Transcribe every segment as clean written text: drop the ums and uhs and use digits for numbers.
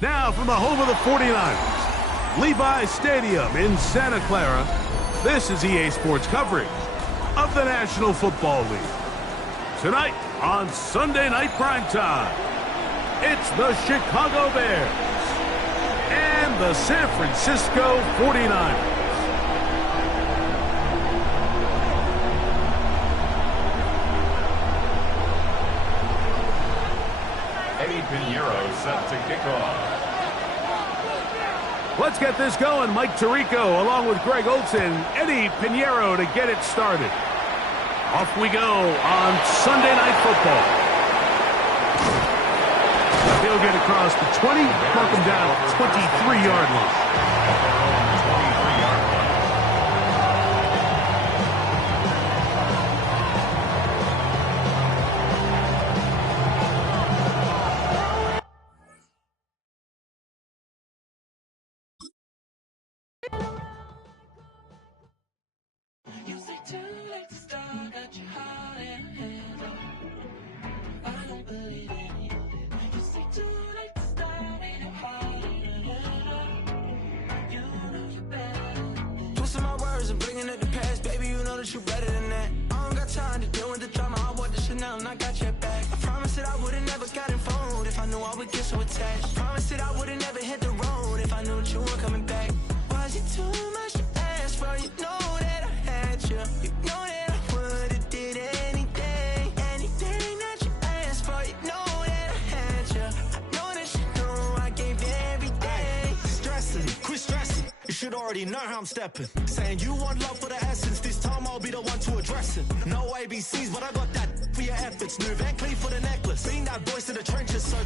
Now from the home of the 49ers, Levi's Stadium in Santa Clara, this is EA Sports coverage of the National Football League. Tonight on Sunday Night Primetime, it's the Chicago Bears and the San Francisco 49ers. Eddie Pinheiro set to kick off. Let's get this going. Mike Tirico along with Greg Olsen, Eddie Pinheiro to get it started. Off we go on Sunday Night Football. They'll get across the 20, mark them down at 23-yard line. Already know how I'm stepping. Saying you want love for the essence. This time I'll be the one to address it. No ABCs, but I got that for your efforts. New Van Cleef for the necklace. Being that voice in the trenches. So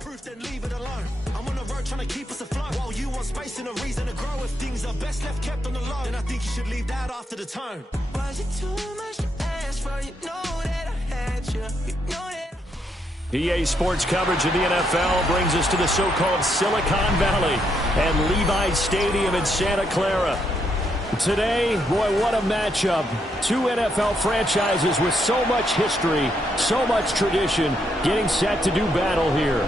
proof, then leave it alone. I'm on the road trying to keep us afloat. While you want space and a reason to grow. If things are best left kept on the low, then I think you should leave that after the tone. Was it too much to ask for? You know that I had you. You know that. EA Sports coverage of the NFL brings us to the so-called Silicon Valley and Levi's Stadium in Santa Clara. Today, boy, what a matchup. Two NFL franchises with so much history, so much tradition, getting set to do battle here.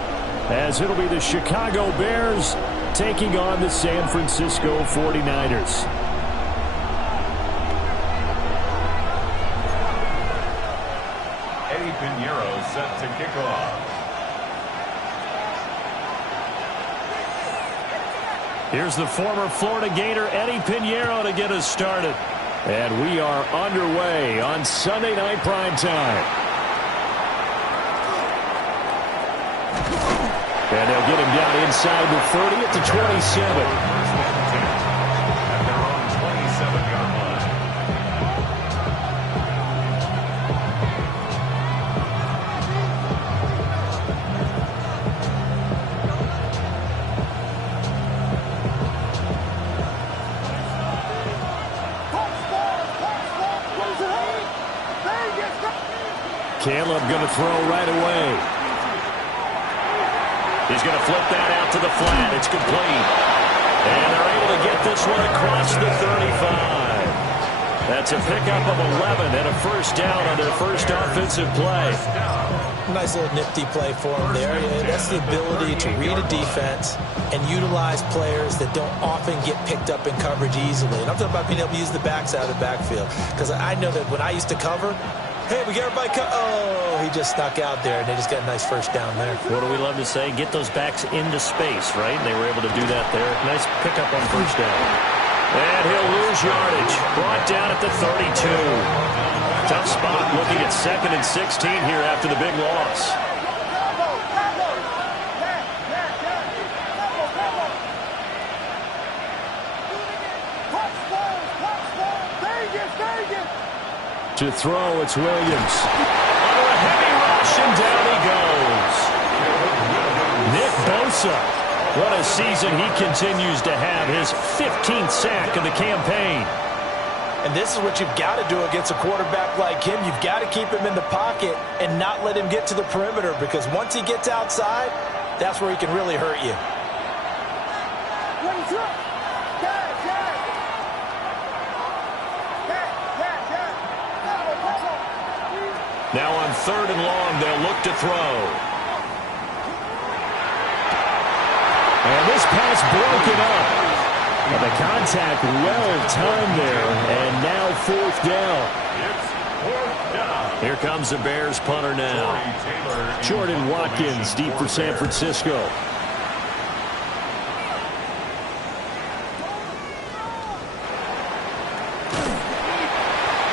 As it'll be the Chicago Bears taking on the San Francisco 49ers. Pinheiro set to kick off. Here's the former Florida Gator Eddie Pinheiro to get us started. And we are underway on Sunday Night Primetime. And they'll get him down inside the 30 at the 27. At their own 27-yard line. Caleb going to throw right away. He's going to flip that out to the flat. It's complete. And they're able to get this one across the 35. That's a pickup of 11 and a first down on their first offensive play. Nice little nifty play for him there. That's the ability to read a defense and utilize players that don't often get picked up in coverage easily. And I'm talking about being able to use the backs out of the backfield. Because I know that when I used to cover, hey, we got everybody oh, he just snuck out there, and they just got a nice first down there. What do we love to say? Get those backs into space, right? They were able to do that there. Nice pickup on first down. And he'll lose yardage. Brought down at the 32. Tough spot looking at 2nd and 16 here after the big loss. To throw, it's Williams. Under a heavy rush, and down he goes. Nick Bosa. What a season he continues to have. His 15th sack of the campaign. And this is what you've got to do against a quarterback like him. You've got to keep him in the pocket and not let him get to the perimeter, because once he gets outside, that's where he can really hurt you. Now on 3rd and long, they'll look to throw. And this pass broken up. And the contact well timed there. And now 4th down. It's 4th down. Here comes the Bears punter now. Jordan Watkins deep for San Francisco.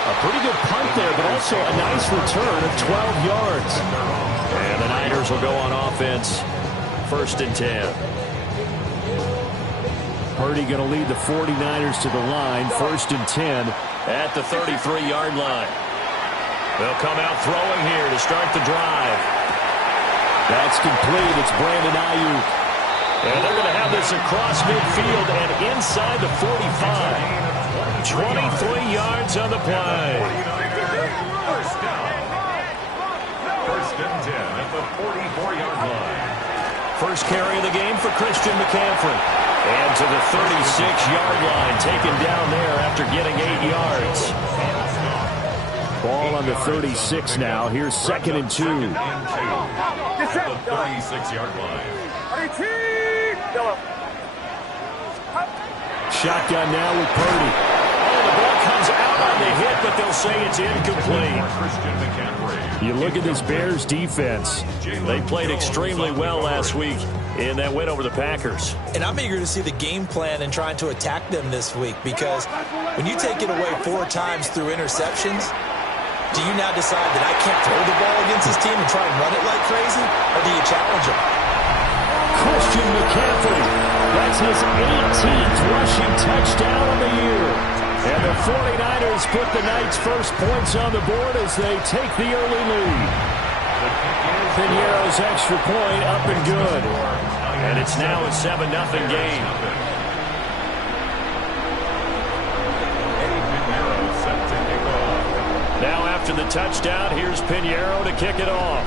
A pretty good punt there, but also a nice return of 12 yards. And the Niners will go on offense. 1st and 10. Purdy going to lead the 49ers to the line. 1st and 10 at the 33-yard line. They'll come out throwing here to start the drive. That's complete. It's Brandon Ayuk. And they're going to have this across midfield and inside the 45. 23 yards on the play. 1st down. 1st and 10 at the 44-yard line. First carry of the game for Christian McCaffrey. And to the 36-yard line, taken down there after getting 8 yards. Ball on the 36 now. Here's 2nd and 2. At the 36-yard line. Shotgun now with Purdy. Oh, the ball comes out on the hit, but they'll say it's incomplete. Christian McCaffrey. You look at this Bears defense. They played extremely well last week in that win over the Packers. And I'm eager to see the game plan and trying to attack them this week, because when you take it away 4 times through interceptions, do you now decide that I can't throw the ball against this team and try and run it like crazy, or do you challenge them? Christian McCaffrey, that's his 18th rushing touchdown of the year. And the 49ers put the Knights' first points on the board as they take the early lead. Piñeiro's extra point up and good. And it's now a 7-0 game. Now after the touchdown, here's Piñeiro to kick it off.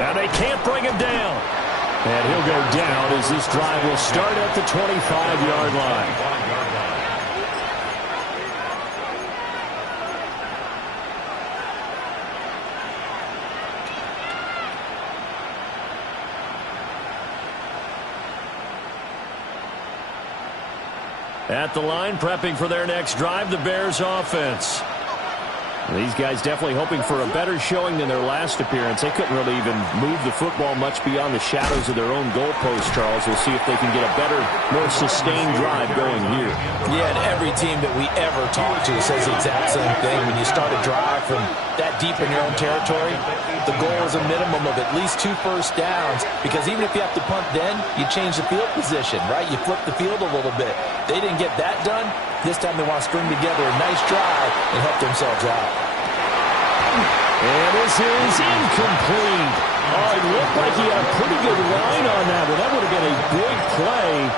And they can't bring him down. And he'll go down as this drive will start at the 25-yard line. At the line, prepping for their next drive, the Bears offense. These guys definitely hoping for a better showing than their last appearance. They couldn't really even move the football much beyond the shadows of their own goalpost, Charles. We'll see if they can get a better, more sustained drive going here. Yeah, and every team that we ever talk to says the exact same thing. When you start a drive from that deep in your own territory, the goal is a minimum of at least 2 first downs, because even if you have to punt then, you change the field position, right? You flip the field a little bit. They didn't get that done. This time they want to string together a nice drive and help themselves out. And this is incomplete. Oh, it looked like he had a pretty good line on that one. That would have been a big play,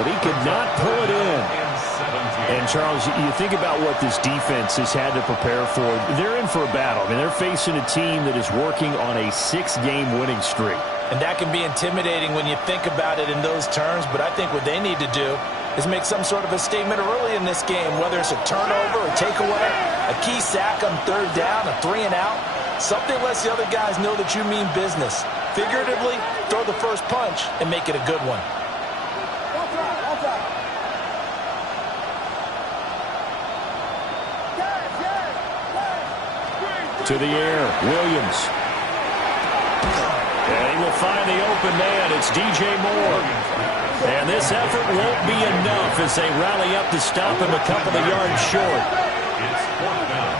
but he could not pull it in. And, Charles, you think about what this defense has had to prepare for. They're in for a battle. I mean, they're facing a team that is working on a 6-game winning streak. And that can be intimidating when you think about it in those terms, but I think what they need to do is make some sort of a statement early in this game, whether it's a turnover, a takeaway, a key sack on 3rd down, a 3-and-out. Something lets the other guys know that you mean business. Figuratively, throw the first punch and make it a good one. To the air, Williams. And he will find the open man. It's DJ Moore. And this effort won't be enough as they rally up to stop him a couple of yards short. It's 4th down.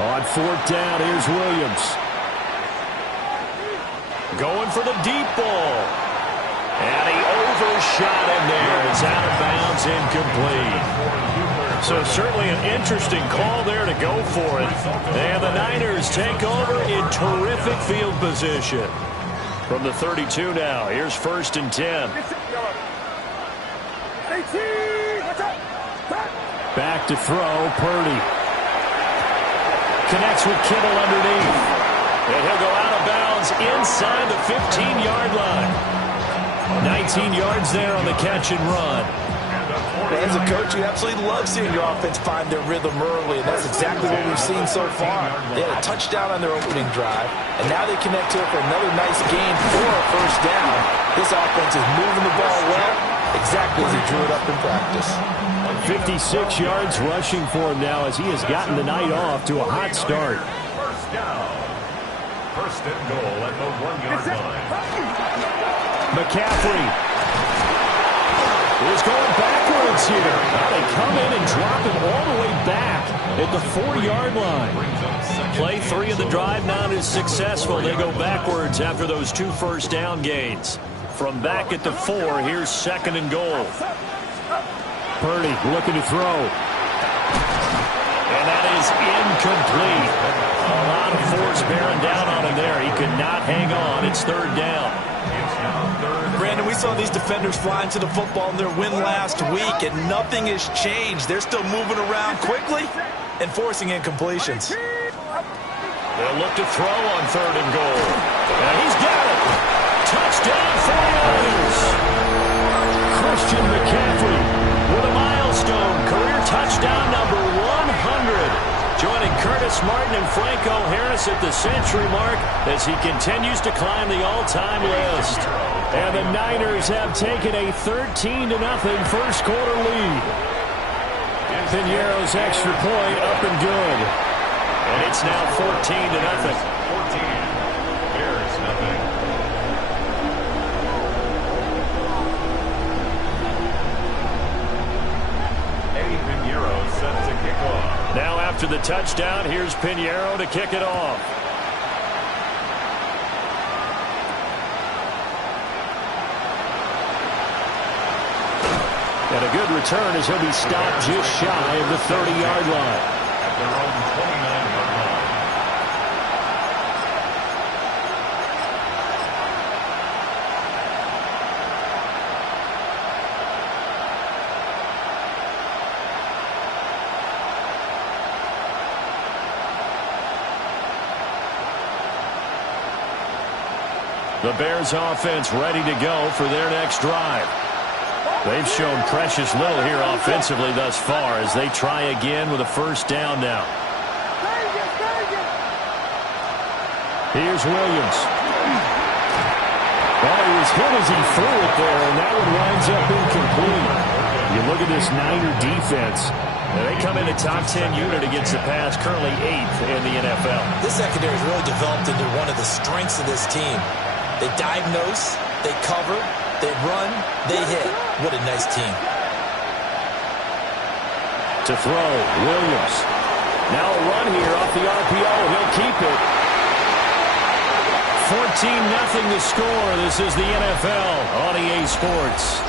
On 4th down, here's Williams. Going for the deep ball. And he overshot him there. It's out of bounds, incomplete. So certainly an interesting call there to go for it. And the Niners take over in terrific field position. From the 32 now, here's 1st and 10. Back to throw, Purdy. Connects with Kittle underneath. And he'll go out of bounds inside the 15-yard line. 19 yards there on the catch and run. As a coach, you absolutely love seeing your offense find their rhythm early, and that's exactly what we've seen so far. They had a touchdown on their opening drive, and now they connect here for another nice gain for a 1st down. This offense is moving the ball well, exactly as he drew it up in practice. 56 yards rushing for him now as he has gotten the night off to a hot start. 1st down. 1st and goal at the 1-yard line. McCaffrey is going backwards here. They come in and drop him all the way back at the 4-yard line. Play 3 of the drive not as successful. They go backwards after those 2 first down gains. From back at the 4, here's 2nd and goal. Purdy looking to throw. And that is incomplete. A lot of force bearing down on him there. He could not hang on. It's 3rd down. Brandon, we saw these defenders flying to the football in their win last week, and nothing has changed. They're still moving around quickly and forcing incompletions. They'll look to throw on 3rd and goal. And he's got it. Touchdown 49ers. Christian McCaffrey with a milestone career touchdown number 100. Joining Curtis Martin and Franco Harris at the century mark as he continues to climb the all-time list. And the Niners have taken a 13-0 first quarter lead. Piñeiro's extra point up and good. And it's now 14-0. 14. Bears nothing. Eddie Piñeiro set to kick off. Now after the touchdown, here's Piñeiro to kick it off. And a good return as he'll be stopped just shy of the 30-yard line. At their own 29-yard line. The Bears offense ready to go for their next drive. They've shown precious little here offensively thus far as they try again with a 1st down now. Here's Williams. Well, he was hit as he threw it there, and that one winds up incomplete. You look at this Niner defense. They come in a top 10 unit against the pass, currently 8th in the NFL. This secondary has really developed into one of the strengths of this team. They diagnose, they cover, they run, they hit. What a nice team. To throw, Williams. Now a run here off the RPO. He'll keep it. 14-0 the score. This is the NFL on EA Sports.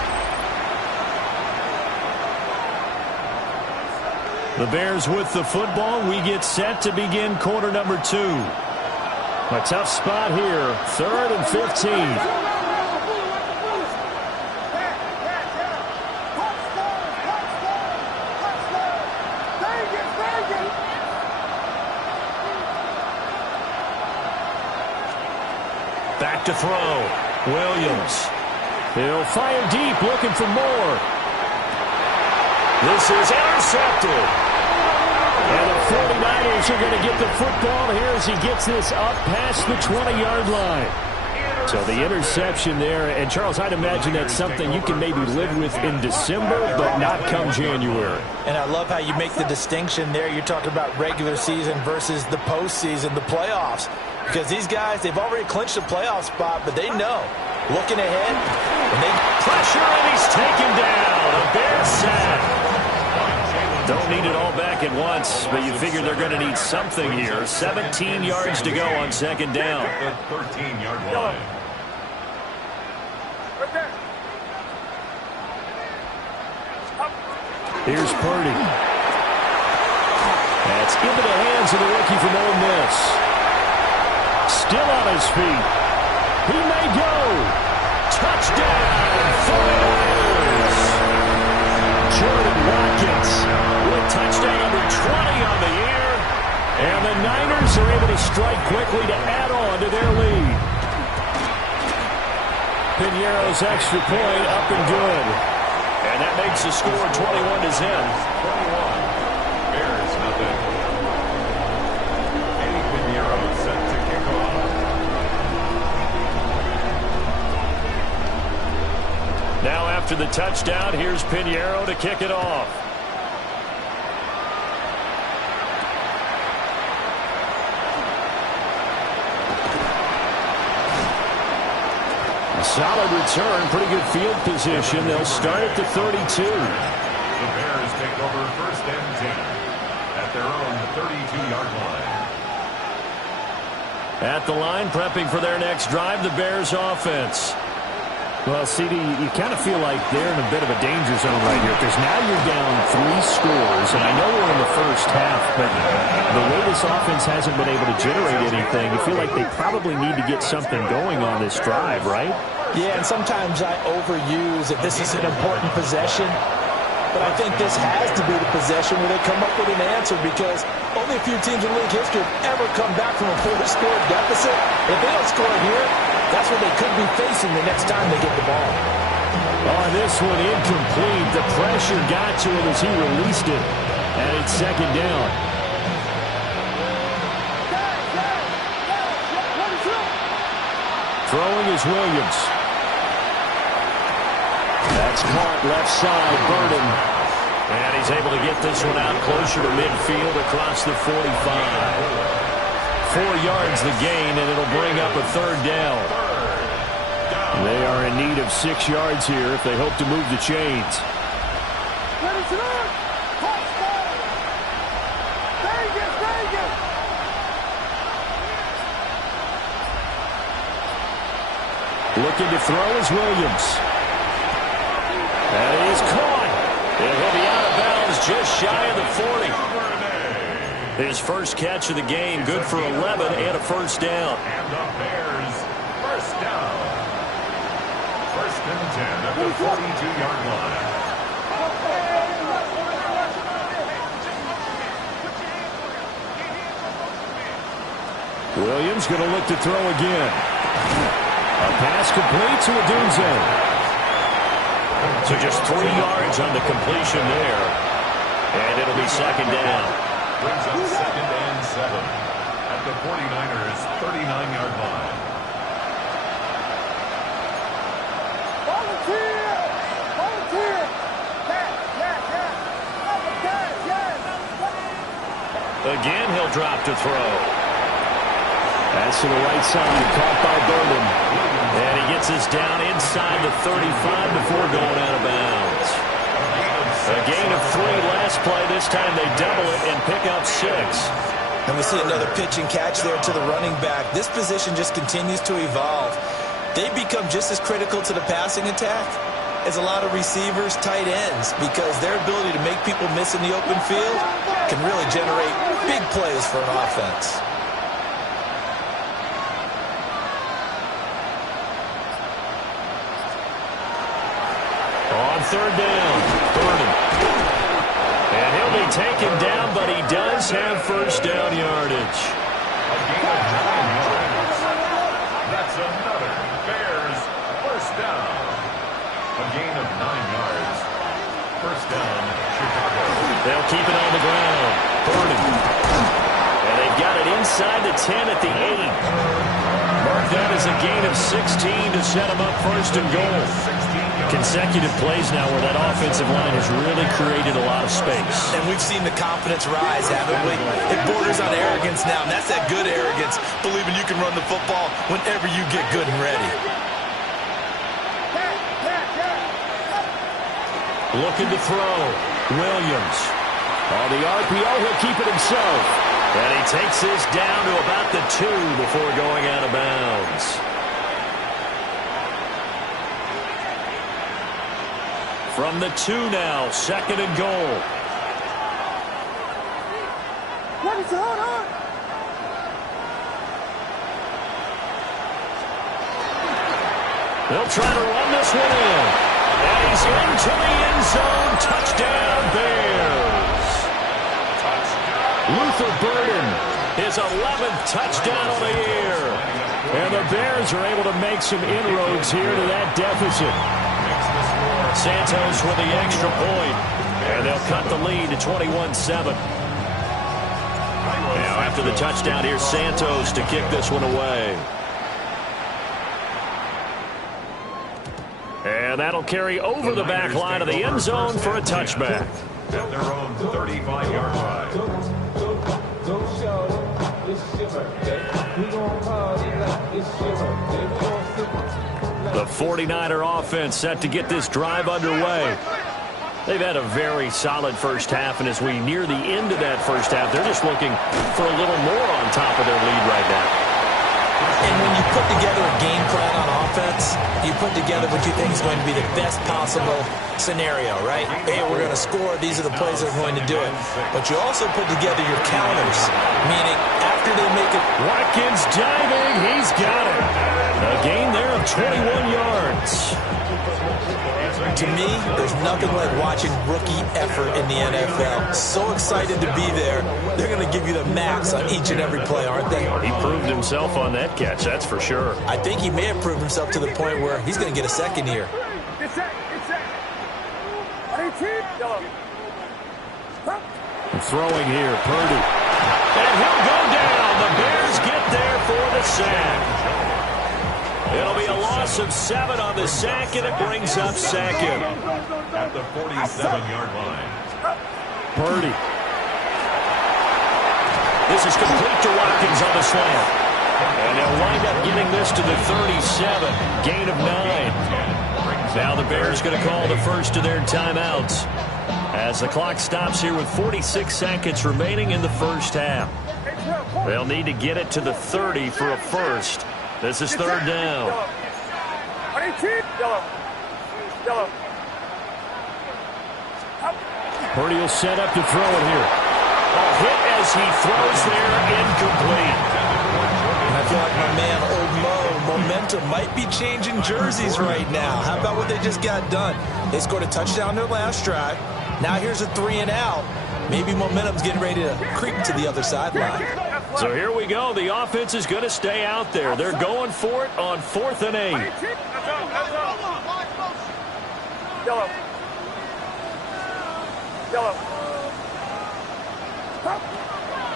The Bears with the football. We get set to begin quarter number 2. A tough spot here. 3rd and 15. Back to throw. Williams. He'll fire deep, looking for more. This is intercepted. And the 49ers are going to get the football here as he gets this up past the 20-yard line. So the interception there. And, Charles, I'd imagine that's something you can maybe live with in December, but not come January. And I love how you make the distinction there. You're talking about regular season versus the postseason, the playoffs. Because these guys, they've already clinched a playoff spot, but they know. Looking ahead, and they pressure, and he's taken down. A Bears sack. Don't need it all back at once, but you figure they're going to need something here. 17 yards to go on 2nd down. 13-yard line. Here's Purdy. That's into the hands of the rookie from Ole Miss. Still on his feet. He may go. Touchdown, 49ers. Jordan Watkins with touchdown number 20 on the year. And the Niners are able to strike quickly to add on to their lead. Piñeiro's extra point up and good. And that makes the score 21-10. 21. Bears nothing. Eddie Piñeiro set to kick off. Now after the touchdown, here's Piñeiro to kick it off. Solid return, pretty good field position. They'll start at the 32. The Bears take over first and 10 at their own 32-yard line. At the line, prepping for their next drive, the Bears offense. Well, CD, you kind of feel like they're in a bit of a danger zone right here because now you're down 3 scores, and I know we're in the first half, but the way this offense hasn't been able to generate anything, you feel like they probably need to get something going on this drive, right? Yeah, and sometimes I overuse that this is an important possession, but I think this has to be the possession where they come up with an answer because only a few teams in league history have ever come back from a 4-score deficit. If they don't score here, that's what they could be facing the next time they get the ball. On this one, incomplete. The pressure got to him as he released it, and it's second down. Throwing is Williams. That's caught left side, Burden. And he's able to get this one out closer to midfield across the 45. 4 yards the gain, and it'll bring up a third down. They are in need of 6 yards here if they hope to move the chains. Looking to throw is Williams. And he is caught. And he'll be out of bounds just shy of the 40. His first catch of the game, good for 11 and a first down. And the Bears first down. First and 10 at the 42-yard line. Williams going to look to throw again. A pass complete to Odunze. So just 3 yards on the completion there. And it'll be second down. Brings up second and 7 at the 49ers 39-yard line. Again, he'll drop to throw. That's to the right side, caught by Burden. And he gets us down inside the 35 before going out of bounds. A gain of 3 last play. This time they double it and pick up 6. And we see another pitch and catch there to the running back. This position just continues to evolve. They become just as critical to the passing attack as a lot of receivers, tight ends, because their ability to make people miss in the open field can really generate big plays for an offense. On third down, Burden. And he'll be taken down, but he does have first down yardage. A gain of 9 yards. That's another Bears first down. A gain of 9 yards. First down, Chicago. They'll keep it on the ground. Burden. And they've got it inside the 10 at the 8. Mark that as a gain of 16 to set them up first and goal. Consecutive plays now where that offensive line has really created a lot of space. And we've seen the confidence rise, haven't we? It borders on arrogance now, and that's that good arrogance, believing you can run the football whenever you get good and ready. Looking to throw. Williams. On the RPO, he'll keep it himself. And he takes this down to about the 2 before going out of bounds. From the 2 now, second and goal. They'll try to run this one in. And he's into the end zone. Touchdown, Bears. Luther Burden, his 11th touchdown of the year. And the Bears are able to make some inroads here to that deficit. Santos with the extra point. And they'll cut the lead to 21-7. Now after the touchdown, here's Santos to kick this one away. And that'll carry over the back line of the end zone for a touchback. At their own 35-yard line. The 49er offense set to get this drive underway. They've had a very solid first half, and as we near the end of that first half, they're just looking for a little more on top of their lead right now. And when you put together a game plan on offense, you put together what you think is going to be the best possible scenario, right? Hey, we're going to score. These are the plays that are going to do it. But you also put together your counters, meaning after they make it. Watkins diving. He's got it. A gain there of 21 yards. To me, there's nothing like watching rookie effort in the NFL. So excited to be there. They're going to give you the max on each and every play, aren't they? He proved himself on that catch, that's for sure. I think he may have proved himself to the point where he's going to get a second here. Throwing here, Purdy. And he'll go down. The Bears get there for the sack. It'll be a loss of 7 on the sack, and it brings up second. At the 47-yard line. Purdy. This is complete to Watkins on the slant. And they'll wind up getting this to the 37. Gain of 9. Now the Bears going to call the first of their timeouts as the clock stops here with 46 seconds remaining in the first half. They'll need to get it to the 30 for a first. This is third down. Purdy will set up to throw it here. A hit as he throws there, incomplete. And I feel like my man, Old Mo, momentum might be changing jerseys right now. How about what they just got done? They scored a touchdown their last drive. Now here's a 3-and-out. Maybe momentum's getting ready to creep to the other sideline. So here we go. The offense is going to stay out there. They're going for it on 4th and 8.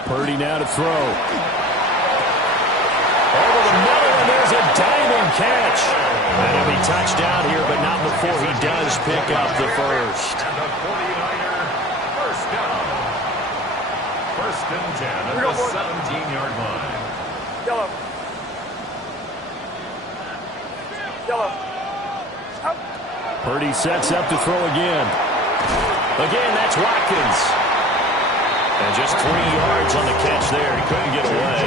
Purdy now to throw. Over the middle, and there's a diving catch. And he'll be touchdown here, but not before he does pick up the first. And the 49er first down. First and 10 at the 17-yard line. Purdy sets up to throw again. Again, that's Watkins. And just 3 yards on the catch there. He couldn't get away.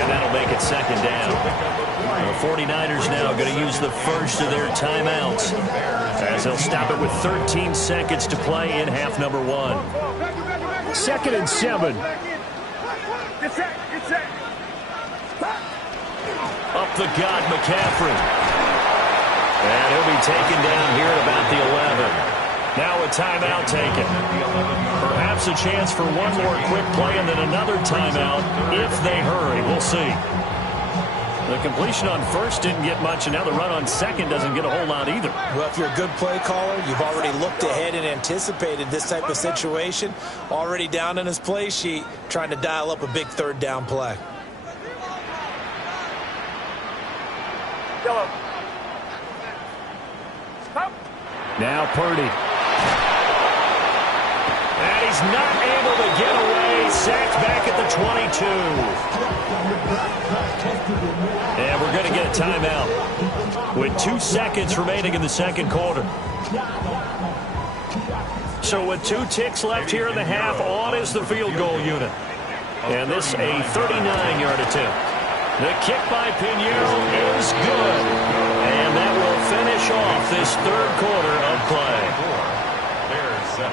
And that'll make it second down. The 49ers now going to use the first of their timeouts as they'll stop it with 13 seconds to play in half number 1. 2nd and 7. Up the gut, McCaffrey. And he'll be taken down here at about the 11. Now a timeout taken. Perhaps a chance for one more quick play and then another timeout if they hurry. We'll see. The completion on first didn't get much, and now the run on second doesn't get a whole lot either. Well, if you're a good play caller, you've already looked ahead and anticipated this type of situation. Already down in his play sheet, trying to dial up a big third down play. Now Purdy. And he's not able to get away. Sacked back at the 22. And we're going to get a timeout with 2 seconds remaining in the second quarter. So with 2 ticks left here in the half, on is the field goal unit. And this a 39-yard attempt. The kick by Pinheiro is good. And that will finish off this third quarter of play. Bears 7.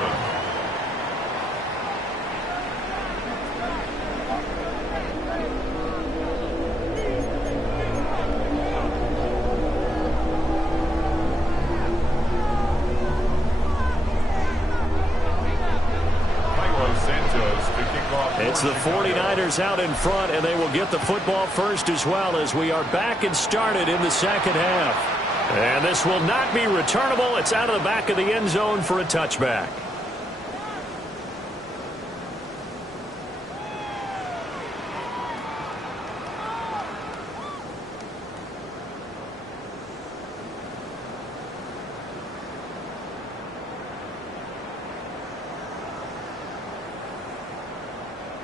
It's the 49ers out in front, and they will get the football first as well as we are back and started in the second half. And this will not be returnable. It's out of the back of the end zone for a touchback.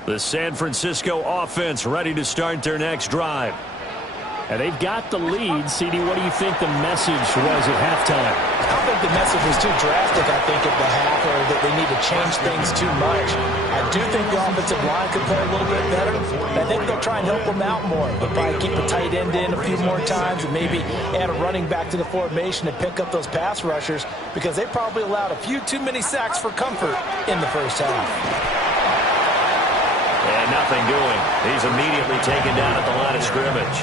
The San Francisco offense ready to start their next drive. And they've got the lead. CD, what do you think the message was at halftime? I don't think the message was too drastic, I think, at the half, or that they need to change things too much. I do think the offensive line could play a little bit better. I think they'll try and help them out more. They'll probably keep a tight end in a few more times and maybe add a running back to the formation to pick up those pass rushers, because they probably allowed a few too many sacks for comfort in the first half. And nothing doing. He's immediately taken down at the line of scrimmage.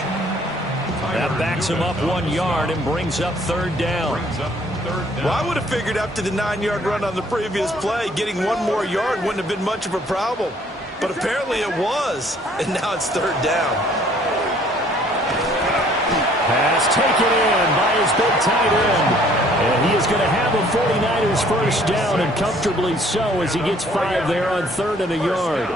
That backs him up 1 yard and brings up third down. Well, I would have figured after the 9-yard run on the previous play, getting 1 more yard wouldn't have been much of a problem. But apparently it was, and now it's third down. Pass taken in by his big tight end. And he is going to have a 49ers first down, and comfortably so, as he gets 5 there on 3rd and a yard.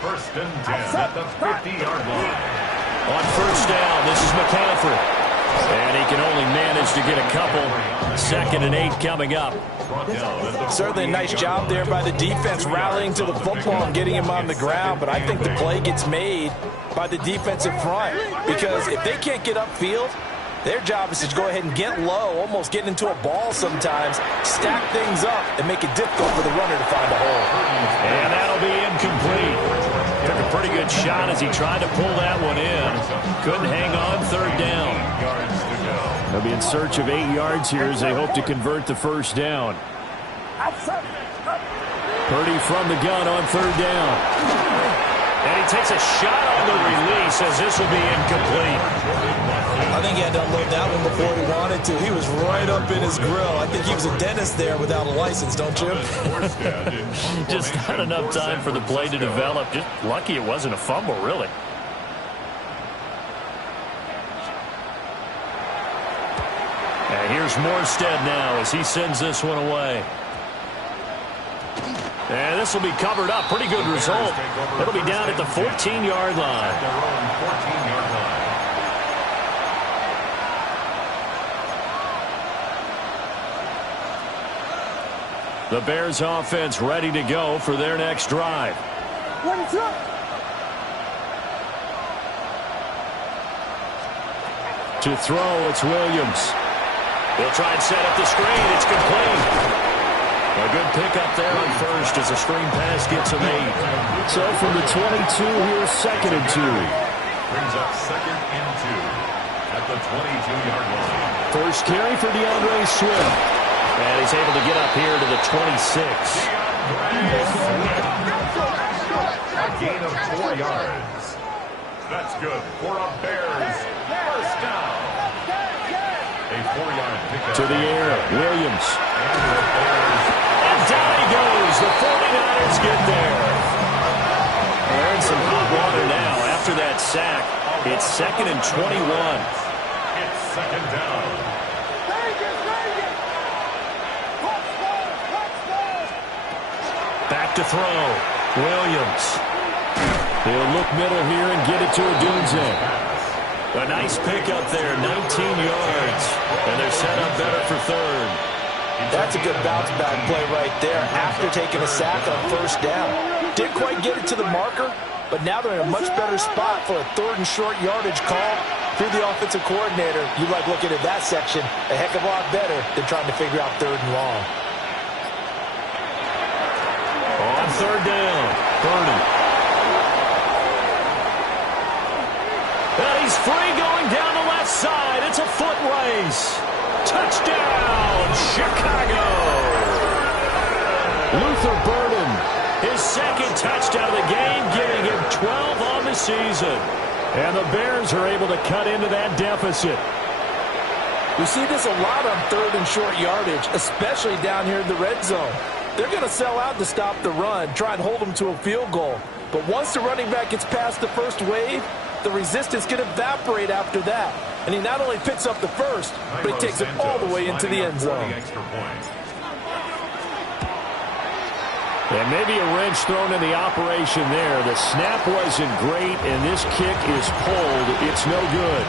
First and 10 at the 50-yard line. On first down, this is McCaffrey. And he can only manage to get a couple. 2nd and 8 coming up. Certainly a nice job there by the defense rallying to the football and getting him on the ground. But I think the play gets made by the defensive front. Because if they can't get upfield, their job is to go ahead and get low, almost get into a ball sometimes, stack things up, and make it difficult for the runner to find a hole. And that'll be incomplete. Took a pretty good shot as he tried to pull that one in. Couldn't hang on, third down. They'll be in search of 8 yards here as they hope to convert the first down. Purdy from the gun on third down. And he takes a shot on the release as this will be incomplete. I think he had to unload that one before he wanted to. He was right up in his grill. I think he was a dentist there without a license, don't you? Just not enough time for the play to develop. Just lucky it wasn't a fumble, really. And here's Morstead now as he sends this one away. And this will be covered up. Pretty good result. It'll be down at the 14-yard line. The Bears offense ready to go for their next drive. To throw, it's Williams. He'll try and set up the screen. It's complete. A good pickup there on first as a screen pass gets him 8. So from the 22, here's 2nd and 2. Brings up 2nd and 2 at the 22-yard line. First carry for DeAndre Swift. And he's able to get up here to the 26. A gain of 4 yards. That's good for a Bears first down. A 4-yard pickup. To the air, Williams. And down he goes. The 49ers get there. They're in some hot water now after that sack. It's 2nd and 21. It's 2nd down. Back to throw. Williams. He'll look middle here and get it to Odunze. A nice pickup there, 19 yards. And they're set up better for third. That's a good bounce-back play right there after taking a sack on first down. Didn't quite get it to the marker, but now they're in a much better spot for a 3rd and short yardage call through the offensive coordinator. You like looking at that section a heck of a lot better than trying to figure out 3rd and long. On third down, Purdy. And he's free going down the left side. It's a foot race. Touchdown, Chicago. Luther Burden, his 2nd touchdown of the game, giving him 12 on the season. And the Bears are able to cut into that deficit. We see this a lot on 3rd and short yardage, especially down here in the red zone. they're going to sell out to stop the run, try and hold them to a field goal. But once the running back gets past the first wave, the resistance can evaporate after that. And he not only picks up the first, but he takes it all the way into the end zone. And maybe a wrench thrown in the operation there. The snap wasn't great, and this kick is pulled. It's no good.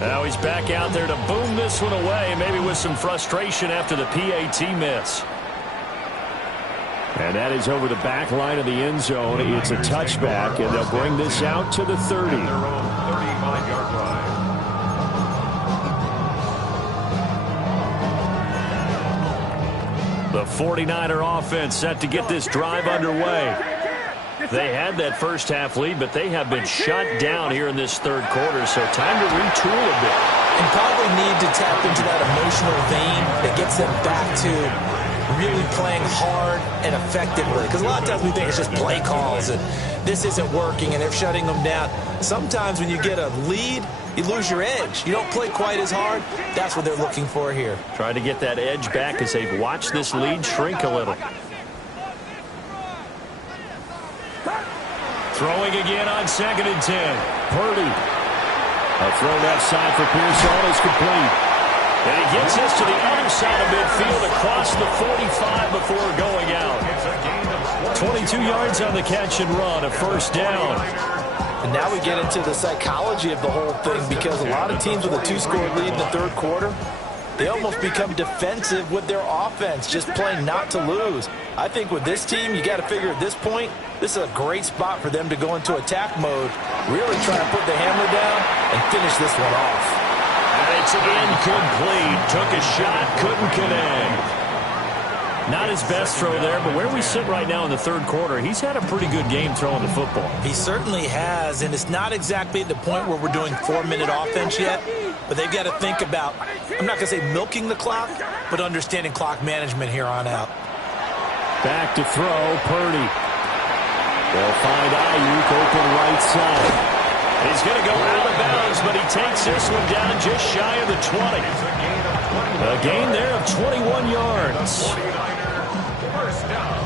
Now he's back out there to boom this one away, maybe with some frustration after the PAT miss. And that is over the back line of the end zone. It's a touchback, and they'll bring this out to the 30. Their own 35-yard line. The 49er offense set to get this drive underway. They had that first half lead, but they have been shut down here in this third quarter, so time to retool a bit. And probably need to tap into that emotional vein that gets them back to really playing hard and effectively. Because a lot of times we think it's just play calls and this isn't working and they're shutting them down. Sometimes when you get a lead, you lose your edge. You don't play quite as hard. That's what they're looking for here. Trying to get that edge back as they've watched this lead shrink a little. Throwing again on 2nd and 10. Purdy. A throw left side for Pearson is complete. And he gets this to the other side of midfield across the 45 before going out. 22 yards on the catch and run, a first down. And now we get into the psychology of the whole thing, because a lot of teams with a 2-score lead in the third quarter, they almost become defensive with their offense, just playing not to lose. I think with this team, you got to figure at this point, this is a great spot for them to go into attack mode, really try to put the hammer down and finish this one off. And it's incomplete. Took a shot, couldn't connect. Not his best throw there, but where we sit right now in the third quarter, he's had a pretty good game throwing the football. He certainly has, and it's not exactly at the point where we're doing 4-minute offense yet, but they've got to think about, I'm not going to say milking the clock, but understanding clock management here on out. Back to throw, Purdy. They'll find Ayuk open right side. He's going to go out of bounds, but he takes this one down just shy of the 20. A gain there of 21 yards.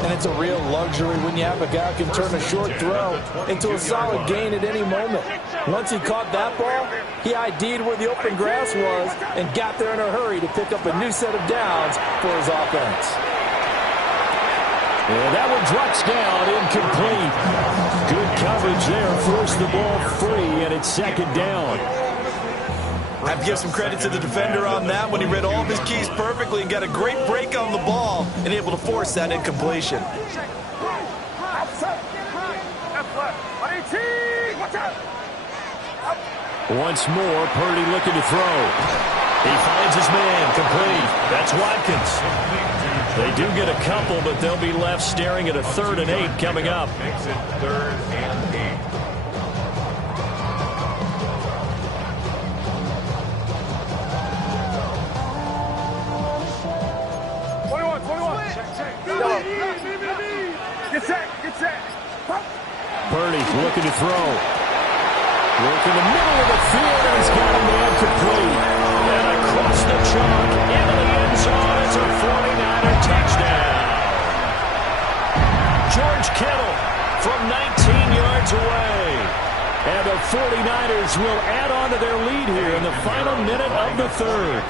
And it's a real luxury when you have a guy who can turn a short throw into a solid gain at any moment. Once he caught that ball, he ID'd where the open grass was and got there in a hurry to pick up a new set of downs for his offense. And that one drops down, incomplete. Good coverage there, forced the ball free, and it's 2nd down. I have to give some credit to the defender on that when he read all of his keys perfectly and got a great break on the ball and able to force that incompletion. Once more, Purdy looking to throw. He finds his man, complete. That's Watkins. They do get a couple, but they'll be left staring at a 3rd and 8 coming up. Makes it 3rd and 8. Purdy looking to throw. Look in the middle of the field, and he's got a man complete. And across the chalk, into the end zone, it's a 49er touchdown. George Kittle from 19 yards away. And the 49ers will add on to their lead here in the final minute of the third.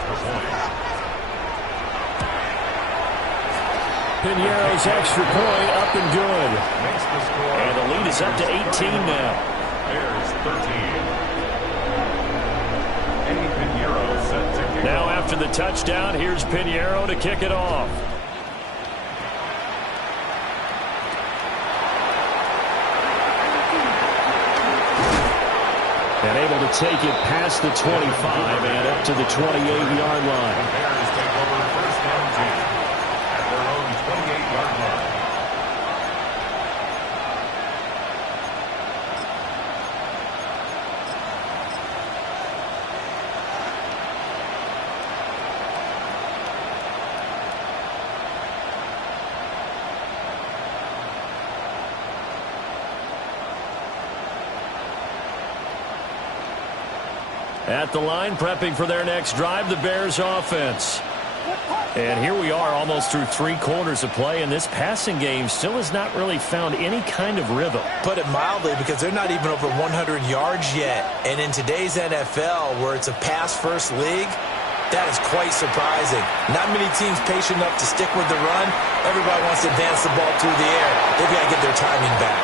Piñeiro's extra point up and good. And the lead is up to 18 now. Bears 13. Eddie Piñeiro set to kick Now off. after the touchdown, here's Piñeiro to kick it off. And able to take it past the 25 and up to the 28-yard line. Bears take over first down team at their own 28-yard line. At the line, prepping for their next drive, the Bears offense. And here we are almost through 3 quarters of play, and this passing game still has not really found any kind of rhythm. Put it mildly, because they're not even over 100 yards yet. And in today's NFL, where it's a pass-first league, that is quite surprising. Not many teams patient enough to stick with the run. Everybody wants to advance the ball through the air. They've got to get their timing back.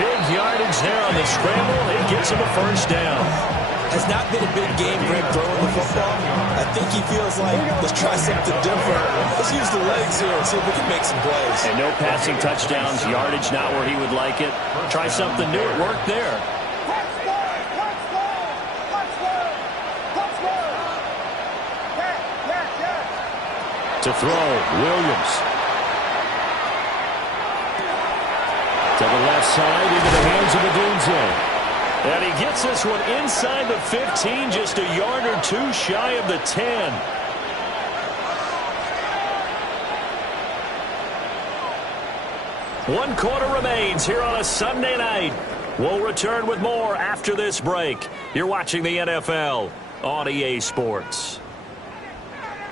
Big yardage there on the scramble. It gets him a first down. Has not been a big game for him throwing the football. I think he feels like, let's try something different. Let's use the legs here and see if we can make some plays. And no passing touchdowns, yardage not where he would like it. Try something new. It worked there. To throw, Williams. To the left side, into the hands of Odunze. And he gets this one inside the 15, just a yard or 2 shy of the 10. One quarter remains here on a Sunday night. We'll return with more after this break. You're watching the NFL on EA Sports.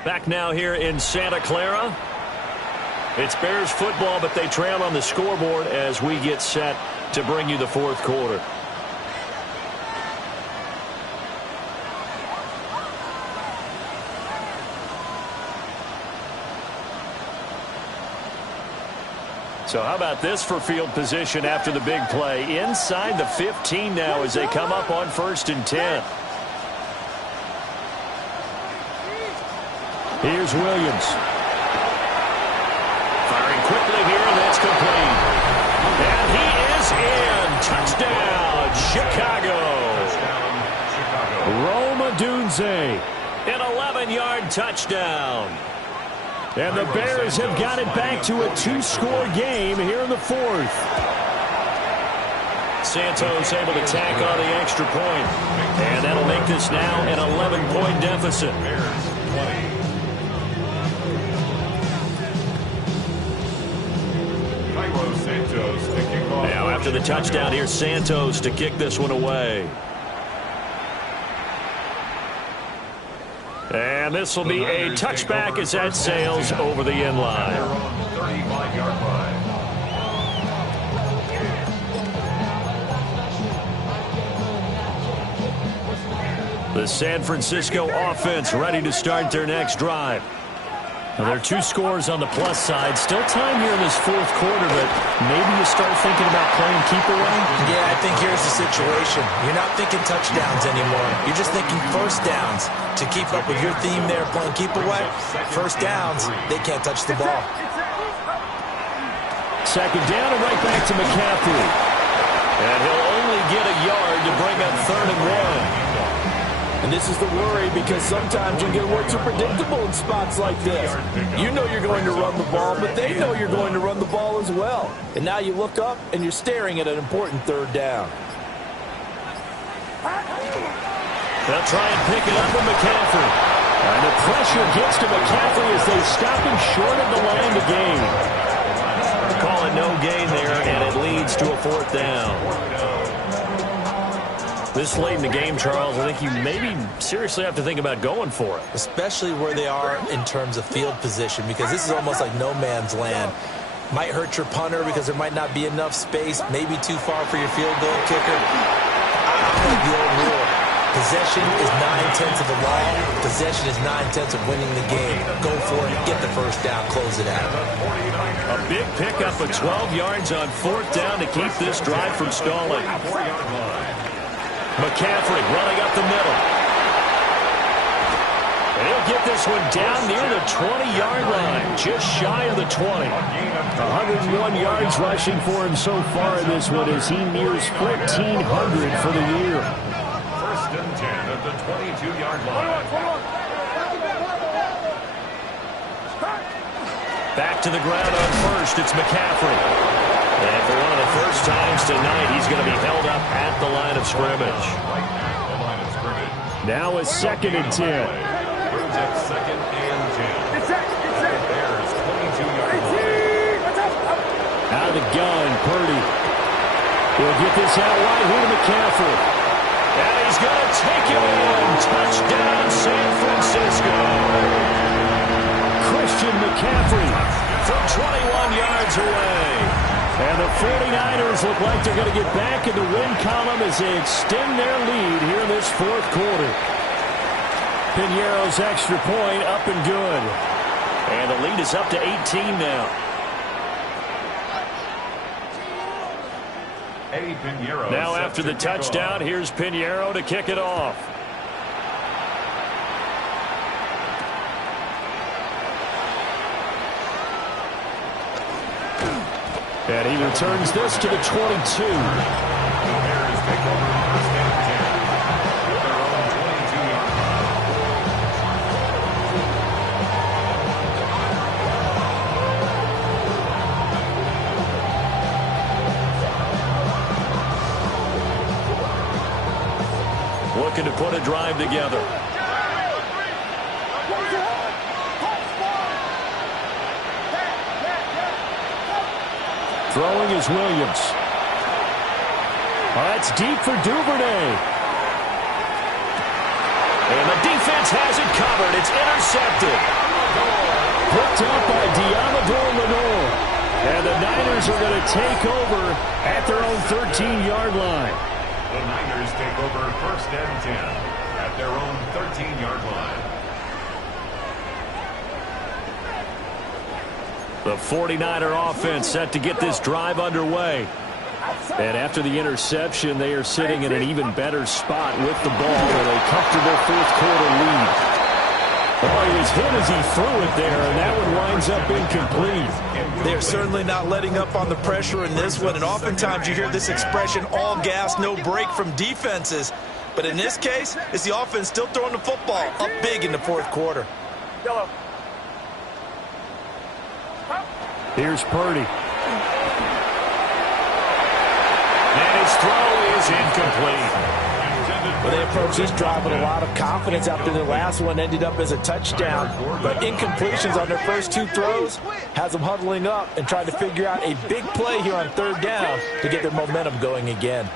Back now here in Santa Clara. It's Bears football, but they trail on the scoreboard as we get set to bring you the 4th quarter. So how about this for field position after the big play? Inside the 15 now as they come up on 1st and 10. Here's Williams. Firing quickly here, and that's complete. And he is in. Touchdown, Chicago. Rome Odunze, an 11-yard touchdown. And the Bears have got it back to a 2-score game here in the 4th. Santos able to tack on the extra point. And that'll make this now an 11-point deficit. Now after the touchdown, here's Santos to kick this one away. And this will be a touchback as that sails over the end line. 35-yard line. The San Francisco offense ready to start their next drive. Now, there are 2 scores on the plus side. Still time here in this 4th quarter, but maybe you start thinking about playing keep away? Yeah, I think here's the situation. You're not thinking touchdowns anymore. You're just thinking first downs. To keep up with your theme there, playing keep away, first downs, they can't touch the ball. 2nd down and right back to McCaffrey. And he'll only get a yard to bring up 3rd and 1. And this is the worry, because sometimes you get a little too predictable in spots like this. You know you're going to run the ball, but they know you're going to run the ball as well. And now you look up and you're staring at an important 3rd down. They'll try and pick it up with McCaffrey. And the pressure gets to McCaffrey as they stop him short of the line to gain. Call it no gain there, and it leads to a 4th down. This late in the game, Charles, I think you maybe seriously have to think about going for it. Especially where they are in terms of field position, because this is almost like no man's land. Might hurt your punter because there might not be enough space, maybe too far for your field goal kicker. I like the old rule. Possession is 9/10 of the law. Possession is 9/10 of winning the game. Go for it, get the first down, close it out. A big pickup of 12 yards on 4th down to keep this drive from stalling. McCaffrey running up the middle. And he'll get this one down near the 20-yard line, just shy of the 20. 101 yards rushing for him so far in this one as he nears 1,400 for the year. 1st and 10 at the 22-yard line. Back to the ground on 1st, it's McCaffrey. And for one of the first times tonight, he's going to be held up at the line of scrimmage. Now it's 2nd and 10. Brings up 2nd and 10. Bears 22-yard line. Out of the gun, Purdy. He'll get this out wide here to McCaffrey. And he's going to take it in. McCaffrey from 21 yards away. And the 49ers look like they're going to get back in the win column as they extend their lead here in this fourth quarter. Piñeiro's extra point up and good. And the lead is up to 18 now. Now after the touchdown, here's Piñeiro to kick it off. And he returns this to the 22. Looking to put a drive together. Throwing is Williams. That's deep for Duvernay. And the defense has it covered. It's intercepted. Picked up by Diamador Lenore. And the Niners are going to take over at their own 13-yard line. The Niners take over 1st and 10 at their own 13-yard line. The 49er offense set to get this drive underway. And after the interception, they are sitting in an even better spot with the ball with a comfortable fourth-quarter lead. Oh, he was hit as he threw it there, and that one winds up incomplete. They're certainly not letting up on the pressure in this one, and oftentimes you hear this expression, all gas, no break from defenses. But in this case, it's the offense still throwing the football up big in the fourth quarter. Here's Purdy. And his throw is incomplete. Well, they approached this drive with a lot of confidence after their last one ended up as a touchdown. But incompletions on their first two throws has them huddling up and trying to figure out a big play here on 3rd down to get their momentum going again.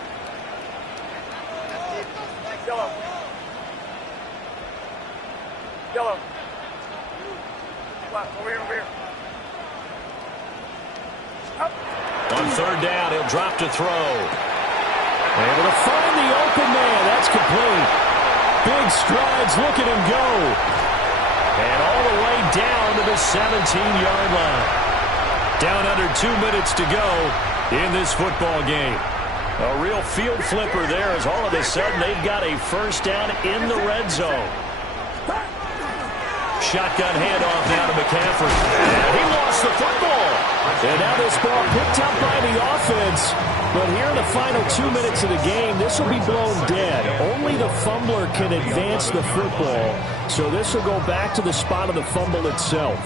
On 3rd down, he'll drop to throw. Able to find the open man. That's complete. Big strides. Look at him go. And all the way down to the 17-yard line. Down under 2 minutes to go in this football game. A real field flipper there as all of a sudden they've got a 1st down in the red zone. Shotgun handoff now to McCaffrey. And he lost the football. And now this ball picked up by the offense. But here in the final 2 minutes of the game, this will be blown dead. Only the fumbler can advance the football. So this will go back to the spot of the fumble itself.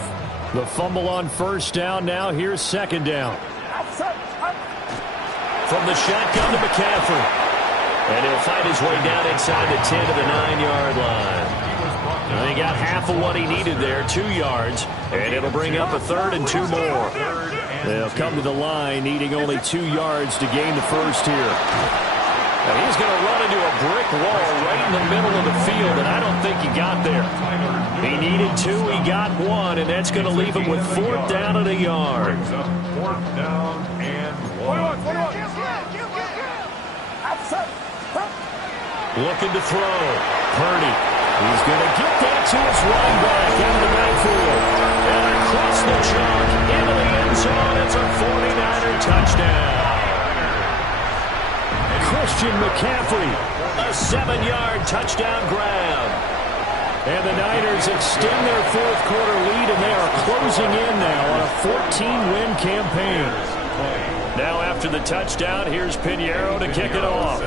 The fumble on 1st down. Now here's 2nd down. From the shotgun to McCaffrey. And he'll find his way down inside the 10 to the 9-yard line. And he got half of what he needed there, 2 yards. And it'll bring up a 3rd and 2 more. They'll come to the line needing only 2 yards to gain the first here. Now he's going to run into a brick wall right in the middle of the field, and I don't think he got there. He needed 2, he got 1, and that's going to leave him with 4th down and a yard. 4th down and 1. Looking to throw. Purdy. He's going to get that to his running back out of the backfield. And across the chalk into the end zone. It's a 49er touchdown. Christian McCaffrey. A 7-yard touchdown grab. And the Niners extend their fourth-quarter lead, and they are closing in now on a 14-win campaign. Now after the touchdown, here's Piñeiro to kick it off.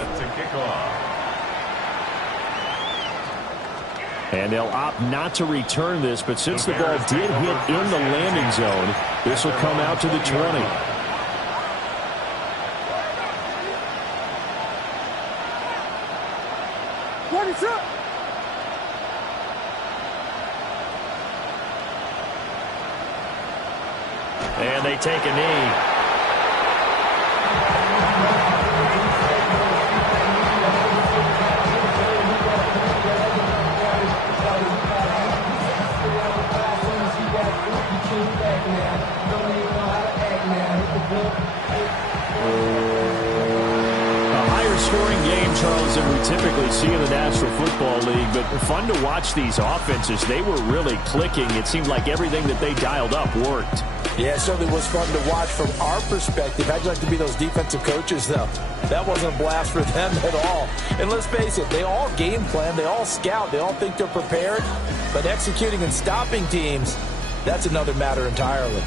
And they'll opt not to return this, but since the ball did hit in the landing zone, this will come out to the 20. And they take a knee. low-scoring game, Charles, than we typically see in the National Football League, but fun to watch these offenses. They were really clicking. It seemed like everything that they dialed up worked. Yeah, it certainly was fun to watch from our perspective. How'd you like to be those defensive coaches, though? That wasn't a blast for them at all. And let's face it, they all game plan, they all scout, they all think they're prepared, but executing and stopping teams, that's another matter entirely.